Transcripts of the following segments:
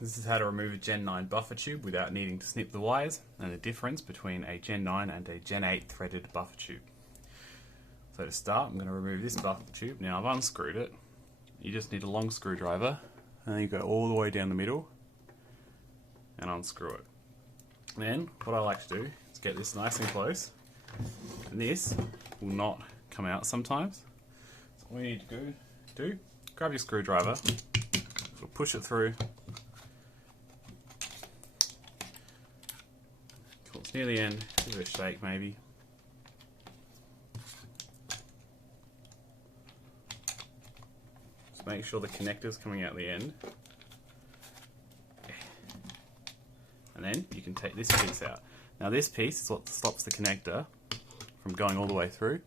This is how to remove a Gen 9 buffer tube without needing to snip the wires, and the difference between a Gen 9 and a Gen 8 threaded buffer tube. So to start, I'm going to remove this buffer tube. Now I've unscrewed it. You just need a long screwdriver, and then you go all the way down the middle and unscrew it. Then what I like to do is get this nice and close, and this will not come out sometimes. So all you need to do, grab your screwdriver, push it through. Till it's near the end, give it a shake maybe. Just make sure the connector's coming out the end. And then you can take this piece out. Now this piece is what stops the connector from going all the way through.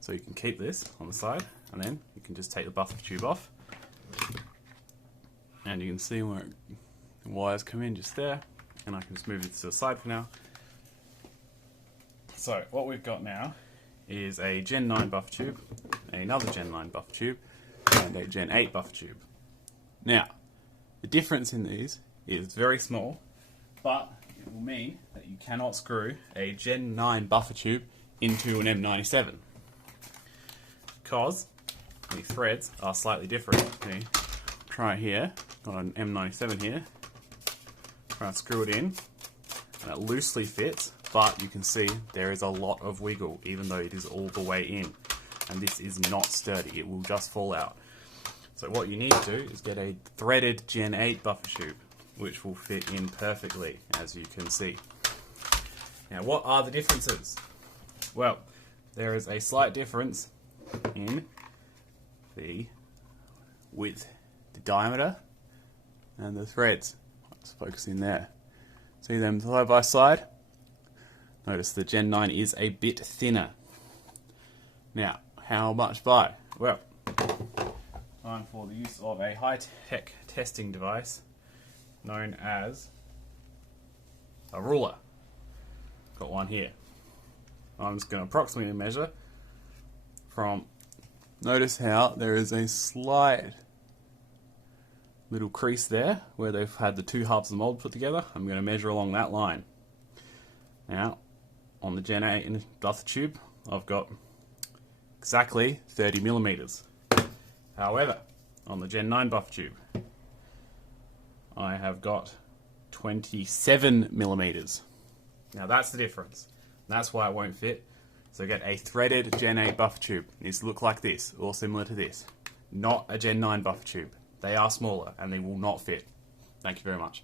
So you can keep this on the side, and then you can just take the buffer tube off. And you can see where the wires come in just there. And I can just move this to the side for now. So what we've got now is a Gen 9 buffer tube, another Gen 9 buffer tube, and a Gen 8 buffer tube. Now, the difference in these is very small, but it will mean that you cannot screw a Gen 9 buffer tube into an M97, because the threads are slightly different. Okay, try it here, got an M97 here, try to screw it in, and it loosely fits, but you can see there is a lot of wiggle even though it is all the way in, and this is not sturdy, it will just fall out. So what you need to do is get a threaded Gen 8 buffer tube, which will fit in perfectly, as you can see. Now what are the differences? Well, there is a slight difference in the width, the diameter, and the threads. Let's focus in there. See them side by side? Notice the Gen 9 is a bit thinner. Now, how much by? Well, time for the use of a high-tech testing device known as a ruler. Got one here. I'm just going to approximately measure from, notice how there is a slight little crease there where they've had the two halves of the mold put together. I'm going to measure along that line. Now, on the Gen 8 buffer tube, I've got exactly 30 millimeters. However, on the Gen 9 buffer tube, I have got 27 millimeters. Now that's the difference. That's why it won't fit. So get a threaded Gen 8 buffer tube. It needs to look like this, or similar to this. Not a Gen 9 buffer tube. They are smaller and they will not fit. Thank you very much.